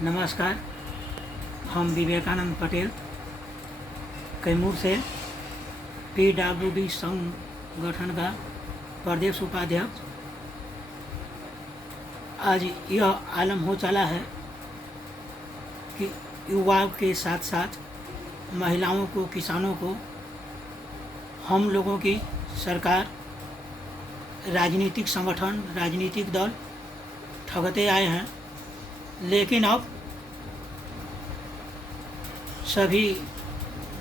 नमस्कार। हम विवेकानंद पटेल कैमूर से PWD संगठन का प्रदेश उपाध्यक्ष। आज यह आलम हो चला है कि युवाओं के साथ साथ महिलाओं को, किसानों को हम लोगों की सरकार, राजनीतिक संगठन, राजनीतिक दल ठगते आए हैं। लेकिन अब सभी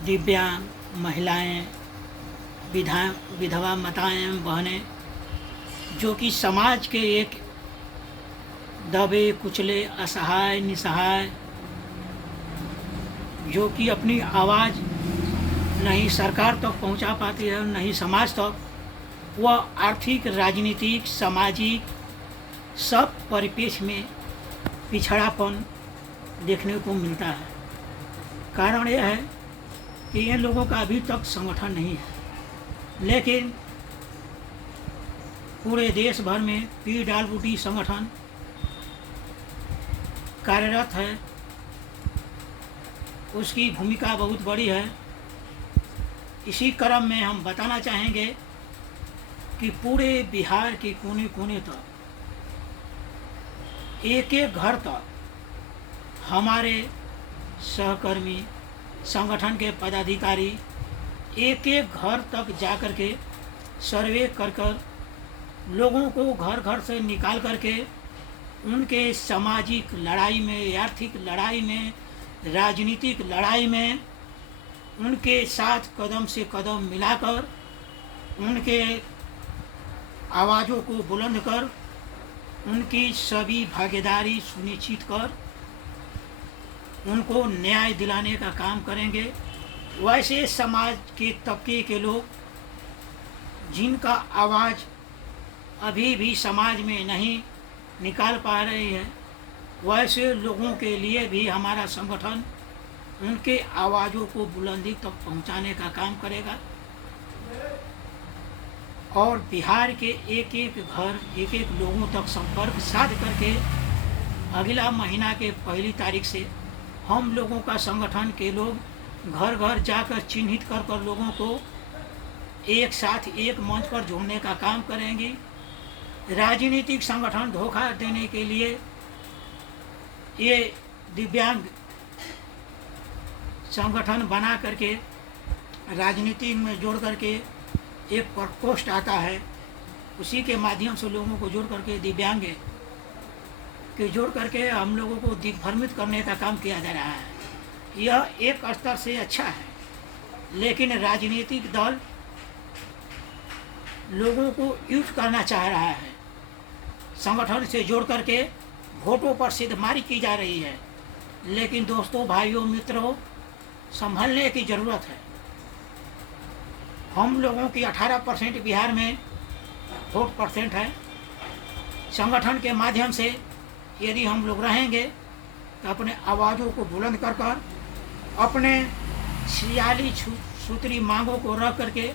दिव्यांग महिलाएं, विधवा माताएं, बहनें, जो कि समाज के एक दबे कुचले, असहाय, निसहाय, जो कि अपनी आवाज़ नहीं सरकार तक पहुंचा पाती है, नहीं समाज तक, वह आर्थिक, राजनीतिक, सामाजिक सब परिपेक्ष में पिछड़ापन देखने को मिलता है। कारण यह है कि इन लोगों का अभी तक संगठन नहीं है, लेकिन पूरे देश भर में PWD संगठन कार्यरत है। उसकी भूमिका बहुत बड़ी है। इसी क्रम में हम बताना चाहेंगे कि पूरे बिहार के कोने कोने तक, एक एक घर तक हमारे सहकर्मी, संगठन के पदाधिकारी एक एक घर तक जाकर के सर्वे कर लोगों को घर घर से निकाल करके उनके सामाजिक लड़ाई में, आर्थिक लड़ाई में, राजनीतिक लड़ाई में उनके साथ कदम से कदम मिलाकर उनके आवाज़ों को बुलंद कर उनकी सभी भागीदारी सुनिश्चित कर उनको न्याय दिलाने का काम करेंगे। वैसे समाज के तबके के लोग जिनका आवाज़ अभी भी समाज में नहीं निकाल पा रही है, वैसे लोगों के लिए भी हमारा संगठन उनके आवाज़ों को बुलंदी तक पहुंचाने का काम करेगा और बिहार के एक एक घर, एक एक लोगों तक संपर्क साध करके अगला महीना के 1 तारीख से हम लोगों का संगठन के लोग घर घर जाकर चिन्हित कर लोगों को एक साथ एक मंच पर जोड़ने का काम करेंगे। राजनीतिक संगठन धोखा देने के लिए ये दिव्यांग संगठन बना करके राजनीति में जोड़ करके एक प्रकोष्ठ आता है, उसी के माध्यम से लोगों को जोड़ करके, दिव्यांग के जोड़ करके हम लोगों को दिग्भ्रमित करने का काम किया जा रहा है। यह एक स्तर से अच्छा है, लेकिन राजनीतिक दल लोगों को यूज करना चाह रहा है। संगठन से जोड़ करके वोटों पर सिद्धमारी की जा रही है। लेकिन दोस्तों, भाइयों, मित्रों, संभलने की ज़रूरत है। हम लोगों की 18% बिहार में वोट परसेंट है। संगठन के माध्यम से यदि हम लोग रहेंगे तो अपने आवाज़ों को बुलंद कर अपने 46 सूत्री मांगों को रख करके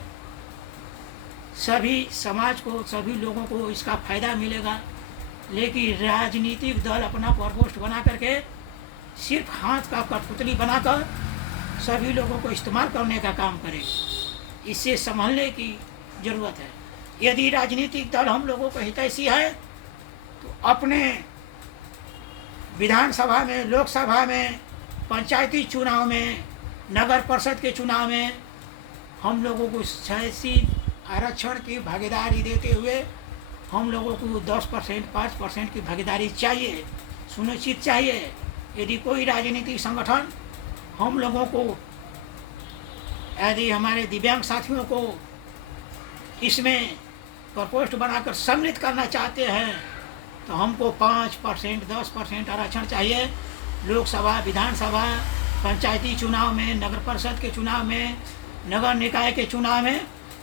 सभी समाज को, सभी लोगों को इसका फ़ायदा मिलेगा। लेकिन राजनीतिक दल अपना प्रकोष्ठ बना करके सिर्फ हाथ का कठपुतली बनाकर सभी लोगों को इस्तेमाल करने का काम करेगा। इससे संभलने की ज़रूरत है। यदि राजनीतिक दल हम लोगों को हितैषी है तो अपने विधानसभा में, लोकसभा में, पंचायती चुनाव में, नगर परिषद के चुनाव में हम लोगों को 86 आरक्षण की भागीदारी देते हुए हम लोगों को 10%, 5% की भागीदारी चाहिए, सुनिश्चित चाहिए। यदि कोई राजनीतिक संगठन हम लोगों को, यदि हमारे दिव्यांग साथियों को इसमें प्रकोष्ठ बनाकर सम्मिलित करना चाहते हैं तो हमको 5%, 10% आरक्षण चाहिए। लोकसभा, विधानसभा, पंचायती चुनाव में, नगर परिषद के चुनाव में, नगर निकाय के चुनाव में,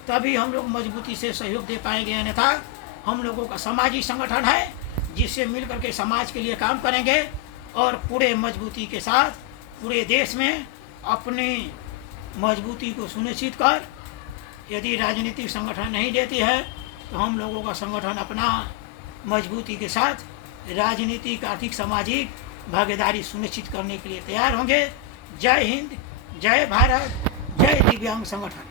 तभी हम लोग मजबूती से सहयोग दे पाएंगे। अन्यथा हम लोगों का सामाजिक संगठन है जिससे मिल करके समाज के लिए काम करेंगे और पूरे मजबूती के साथ पूरे देश में अपनी मजबूती को सुनिश्चित कर, यदि राजनीतिक संगठन नहीं देती है तो हम लोगों का संगठन अपना मजबूती के साथ राजनीतिक, आर्थिक, सामाजिक भागीदारी सुनिश्चित करने के लिए तैयार होंगे। जय हिंद, जय भारत, जय दिव्यांग संगठन।